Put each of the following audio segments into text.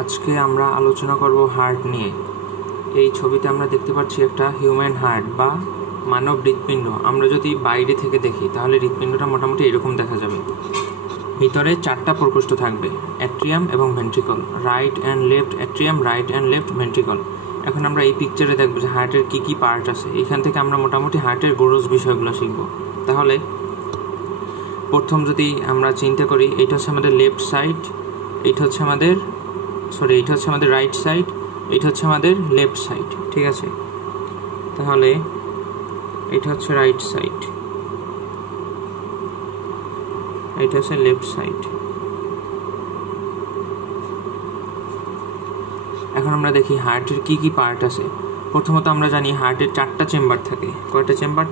আজকে আমরা আলোচনা করব হার্ট নিয়ে। এই ছবিতে আমরা দেখতে পাচ্ছি একটা হিউম্যান হার্ট বা মানব হৃৎপিণ্ড। আমরা যদি বাইরে থেকে দেখি তাহলে হৃৎপিণ্ডটা মোটামুটি এরকম দেখা যাবে। ভিতরে 4টা প্রকোষ্ঠ থাকবে, অ্যাট্রিয়াম এবং ventricle, right and left atrium, right and left ventricle. এখন আমরা এই পিকচারে দেখব যে হার্টের কী কী পার্ট আছে। এখান থেকে আমরা মোটামুটি হার্টের গোরজ বিষয়গুলো শিখব। তাহলে প্রথম যদি আমরা চিন্তা করি, এইটা হচ্ছে আমাদের লেফট সাইড, এইটা হচ্ছে আমাদের এইটা হচ্ছে আমাদের রাইট সাইড, এইটা হচ্ছে আমাদের লেফট সাইড, ঠিক আছে? তাহলে এটা হচ্ছে রাইট সাইড, এটা হচ্ছে লেফট সাইড। এখন আমরা দেখি হার্টের কি কি পার্ট আছে। প্রথমত আমরা জানি হার্টের 4টা চেম্বার থাকে। কয়টা চেম্বার?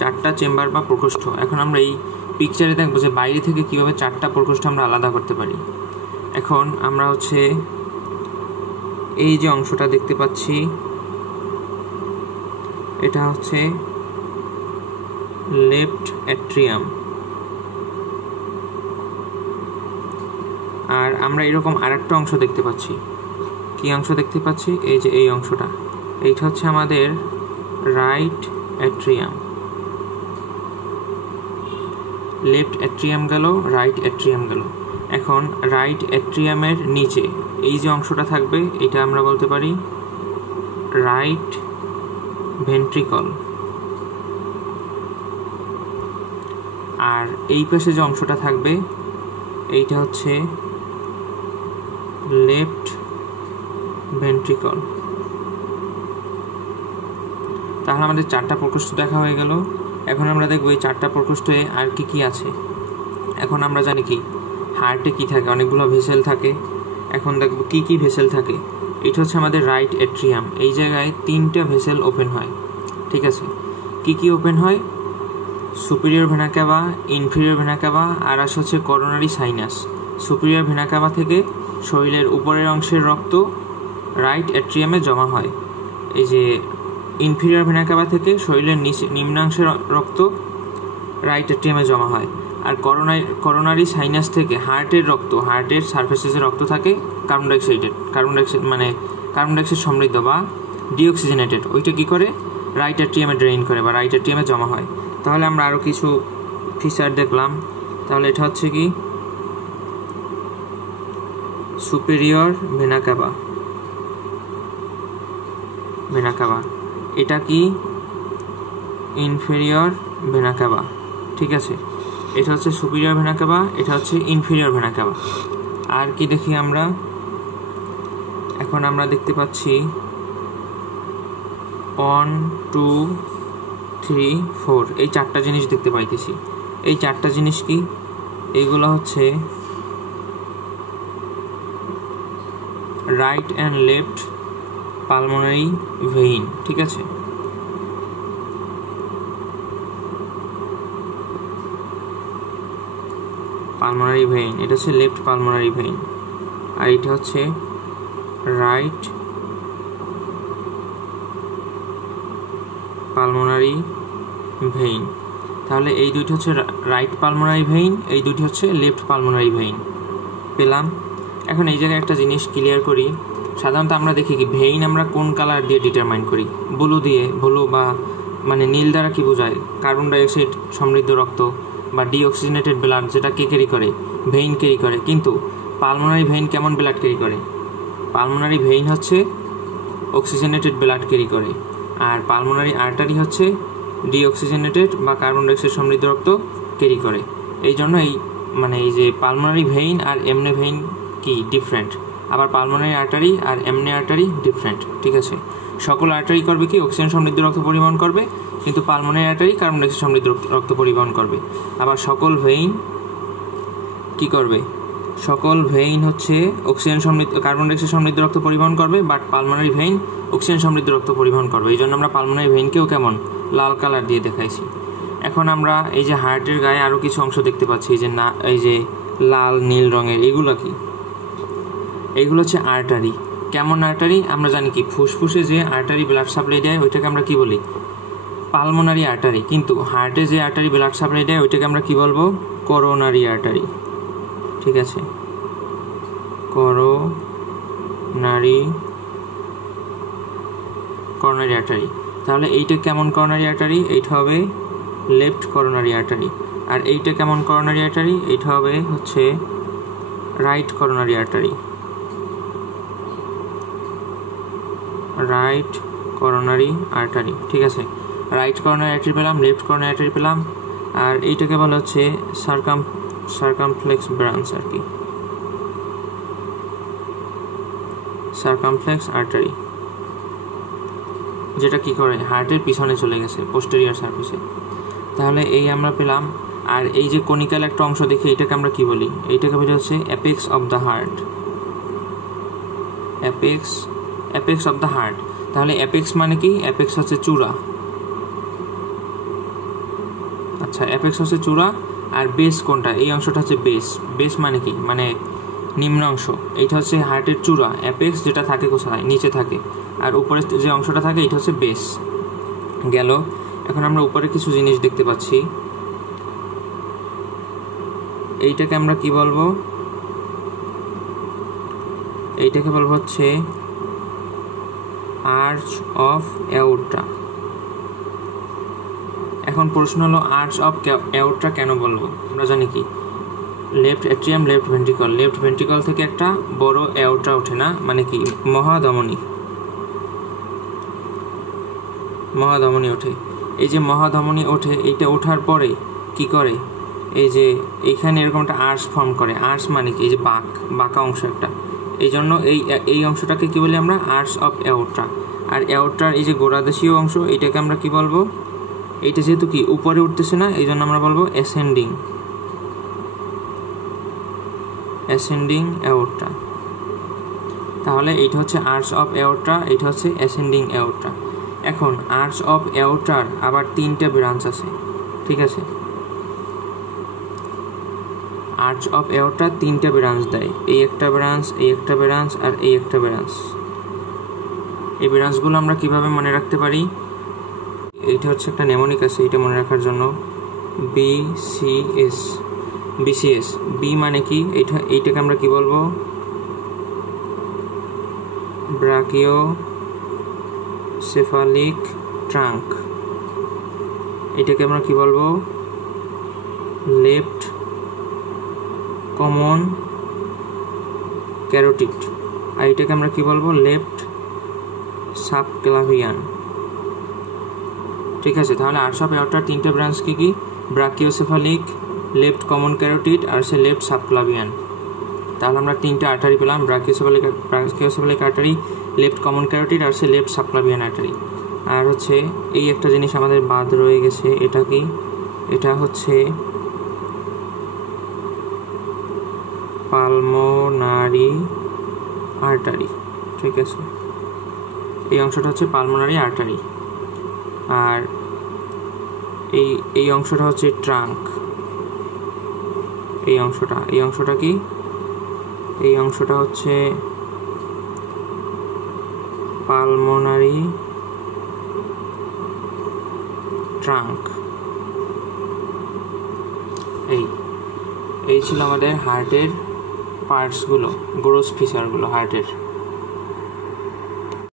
4টা চেম্বার বা প্রকোষ্ঠ। এখন আমরা এই পিকচারে দেখবো যে বাইরে থেকে কীভাবে 4টা প্রকোষ্ঠ আমরা আলাদা করতে পারি। এখন আমরা এই যে অংশটা দেখতে পাচ্ছি, এটা হচ্ছে লেফট অ্যাট্রিয়াম। আর আমরা এরকম আরেকটা অংশ দেখতে পাচ্ছি। কি অংশ দেখতে পাচ্ছি? এই যে এই অংশটা, এইটা হচ্ছে আমাদের রাইট অ্যাট্রিয়াম। লেফট অ্যাট্রিয়াম গেল, রাইট অ্যাট্রিয়াম গেল। এখন রাইট অ্যাট্রিয়ামের নিচে এই যে অংশটা থাকবে, এটা আমরা বলতে পারি রাইট ভেন্ট্রিকল। আর এই পাশে যে অংশটা থাকবে, এইটা হচ্ছে লেফট ভেন্ট্রিকল। তাহলে আমাদের 4টা প্রকোষ্ঠ দেখা হয়ে গেল। এখন আমরা দেখব এই 4টা প্রকোষ্ঠে আর কি কি আছে। এখন আমরা জানি কি হার্টে কি থাকে, অনেকগুলো ভেসেল থাকে। এখন দেখব কি কি ভেসেল থাকে। এটা হচ্ছে আমাদের রাইট অ্যাট্রিয়াম। এই জায়গায় 3টা ভেসেল ওপেন হয়, ঠিক আছে? কি কি ওপেন হয়? সুপিরিয়র ভেনা ক্যাভা, ইনফিরিয়র ভেনা ক্যাভা, আর আসে হচ্ছে করোনারি সাইনাস। সুপিরিয়র ভেনা ক্যাভা থেকে শরীরের উপরের অংশের রক্ত রাইট অ্যাট্রিয়ামে জমা হয়। এই যে ইনফিরিয়র ভেনা ক্যাভা থেকে শরীরের নিম্নাংশের রক্ত রাইট অ্যাট্রিয়ামে জমা হয়। আর করোনারি সাইনাস থেকে হার্টের সারফেসে যে রক্ত থাকে কার্বন ডাইঅক্সাইড সমৃদ্ধ বা ডিঅক্সিজেনেটেড, ওইটা কী করে? রাইট অ্যাট্রিয়ামে ড্রেইন করে বা রাইট অ্যাট্রিয়ামে জমা হয়। তাহলে আমরা আরও কিছু ফিচার দেখলাম। তাহলে এটা হচ্ছে কি সুপিরিয়র ভেনা ক্যাভা, এটা কি ইনফেরিয়র ভেনা ক্যাভা, ঠিক আছে? এটা হচ্ছে সুপিরিয়র ভেনা ক্যাভা, এটা হচ্ছে ইনফেরিয়র ভেনা ক্যাভা। আর কি দেখি আমরা? এখন আমরা দেখতে পাচ্ছি 1 2 3 4 এই 4টা জিনিস দেখতে পাইতেছি। এই 4টা জিনিস কি? এইগুলো হচ্ছে right and left pulmonary vein, ঠিক আছে? পালমোনারি ভেইন, এটা হচ্ছে লেফট পালমোনারি ভেইন, আর এটা হচ্ছে রাইট পালমোনারি ভেইন। তাহলে এই দুইটি হচ্ছে রাইট পালমোনারি ভেইন, এই দুইটি হচ্ছে লেফট পালমোনারি ভেইন। পেলাম? এখন এই জায়গায় একটা জিনিস ক্লিয়ার করি। সাধারণত আমরা দেখি কি ভেইন আমরা কোন কালার দিয়ে ডিটারমাইন করি? ব্লু বা মানে নীল দ্বারা কি বোঝায়? কার্বন ডাইঅক্সাইড সমৃদ্ধ রক্ত বা ডিঅক্সিজেনেটেড ব্লাড, যেটা কে ক্যারি করে? ভেইন ক্যারি করে। কিন্তু পালমোনারি ভেইন কেমন ব্লাড ক্যারি করে? পালমোনারি ভেইন হচ্ছে অক্সিজেনেটেড ব্লাড ক্যারি করে, আর পালমোনারি আর্টারি হচ্ছে ডিঅক্সিজেনেটেড বা কার্বন ডাইঅক্সাইড সমৃদ্ধ রক্ত ক্যারি করে। এই জন্য এই যে পালমোনারি ভেইন আর এমনে ভেইন কি ডিফারেন্ট, আবার পালমোনারি আর্টারি আর এমনে আর্টারি ডিফারেন্ট, ঠিক আছে? সকল আর্টারি করবে কি অক্সিজেন সমৃদ্ধ রক্ত পরিবহন করবে, কিন্তু পালমোনারি আর্টারি কার্বন ডাইঅক্সাইড সমৃদ্ধ রক্ত পরিবহন করবে। আবার সকল ভেইন কি করবে? সকল ভেইন হচ্ছে কার্বন ডাইঅক্সাইড সমৃদ্ধ রক্ত পরিবহন করবে, বাট পালমোনারি ভেইন অক্সিজেন সমৃদ্ধ রক্ত পরিবহন করবে। এই জন্য আমরা পালমোনারি ভেইনকেও কেমন লাল কালার দিয়ে দেখাইছি। এখন আমরা এই যে হার্টের গায়ে আরও কিছু অংশ দেখতে পাচ্ছি, এই যে লাল নীল রঙের, এগুলো কি? এইগুলো হচ্ছে আর্টারি। কেমন আর্টারি? আমরা জানি কি ফুসফুসে যে আর্টারি ব্লাড সাপ্লাই দেয় ওইটাকে আমরা কি বলি? Pulmonary artery. কিন্তু হার্টে যে আর্টারি ব্লাড সাপ্লাই দেয় ওইটাকে আমরা কি বলবো? করোনারি আর্টারি, ঠিক আছে? Coronary coronary artery. তাহলে এইটা কেমন করোনারি আর্টারি? এইটা হবে লেফট করোনারি আর্টারি। আর এইটা কেমন করোনারি আর্টারি? এইটা হবে হচ্ছে right coronary artery. Right coronary artery, ঠিক আছে। রাইট করোনারি আর্টারি পেলাম, লেফট করোনারি আর্টারি পেলাম, আর এইটাকে বলা হচ্ছে সার্কামফ্লেক্স ব্রাঞ্চ আর কি, সার্কামফ্লেক্স আর্টারি, যেটা কি করে হার্টের পিছনে চলে গেছে পোস্টেরিয়র সার্ফেসে। তাহলে এই আমরা পেলাম। আর এই যে কনিক্যাল একটা অংশ দেখি, এটাকে আমরা কি বলি? এইটাকে বলি হচ্ছে apex of the heart. Apex of the heart. তাহলে অ্যাপেক্স মানে কি? অ্যাপেক্স হচ্ছে চূড়া। আচ্ছা, অ্যাপেক্স হচ্ছে চূড়া। আর বেস কোনটা? এই অংশটা হচ্ছে বেস। বেস মানে কি? মানে নিম্ন অংশ। এইটা হচ্ছে হার্টের চূড়া। অ্যাপেক্স যেটা থাকে কোথায়? নিচে থাকে। আর উপরে যে অংশটা থাকে এটা হচ্ছে বেস। গেল। এখন আমরা উপরে কিছু জিনিস দেখতে পাচ্ছি। এইটাকে আমরা কি বলবো? এইটাকে বলবো হচ্ছে আর্চ অফ অ্যাওর্টা। এখন প্রশ্ন হলো আর্চ অফ অ্যাওর্টা কেন বলবো? আমরা জানি কি left atrium, left ventricle. Left ventricle থেকে একটা বড় অ্যাওর্টা ওঠে না, মানে কি মহাধমনী ওঠে। এই যে মহাধমনী ওঠে, এইটা ওঠার পরে কি করে? এই যে এইখানে এরকম একটা আর্চ ফর্ম করে। আর্চ মানে কি? এই যে বাঁকা অংশ একটা। এই জন্য এই অংশটাকে কি বলি আমরা? Arch of aorta. আর অ্যাওর্টার এই যে গোড়াদেশীয় অংশ, এইটাকে আমরা কি বলবো? এইটা যেহেতু কি উপরে উঠতেছে না, এই জন্য আমরা বলবো অ্যাসেন্ডিং অ্যাওর্টা। তাহলে এইটা হচ্ছে আর্চ অফ অ্যাওর্টা, এইটা হচ্ছে অ্যাসেন্ডিং অ্যাওর্টা। এখন আর্চ অফ অ্যাওর্টার আবার 3টা ব্রাঞ্চ আছে, ঠিক আছে। আর্চ অফ অ্যাওর্টা 3টা ব্রাঞ্চ দেয়। এই একটা ব্রাঞ্চ, এই একটা ব্রাঞ্চ, আর এই একটা ব্রাঞ্চ। এই ব্রাঞ্চগুলো আমরা কিভাবে মনে রাখতে পারি? এইটা হচ্ছে একটা নেমোনিক আছে, এইটা মনে রাখার জন্য বিসিএস। বি মানে কি? এইটাকে আমরা কি বলবো? Brachiocephalic trunk. এটাকে আমরা কি বলবো? Left common carotid. আর এটাকে আমরা কি বলবো? লেফট সাবক্লাভিয়ান, ঠিক আছে। তাহলে আর্চ অফ অ্যাওর্টার 3টে ব্রাঞ্চ কি কি? ব্রাকিওসেফালিক, লেফট কমন ক্যারোটিড, আর সে লেফট সাবক্লাভিয়ান। তাহলে আমরা 3টা আর্টারি পেলাম, brachiocephalic artery, left common carotid, আর সে লেফট সাবক্লাভিয়ান আর্টারি। আর হচ্ছে এই একটা জিনিস আমাদের বাদ রয়ে গেছে, এটা কি? এটা হচ্ছে পালমোনারি আর্টারি, ঠিক আছে। এই অংশটা হচ্ছে পালমোনারি আর্টারি। আর এই অংশটা হচ্ছে ট্রাঙ্ক। এই অংশটা কি? এই অংশটা হচ্ছে পালমোনারি ট্রাঙ্ক। এই ছিল আমাদের হার্টের পার্টসগুলো, গ্রোস ফিচারগুলো হার্টের।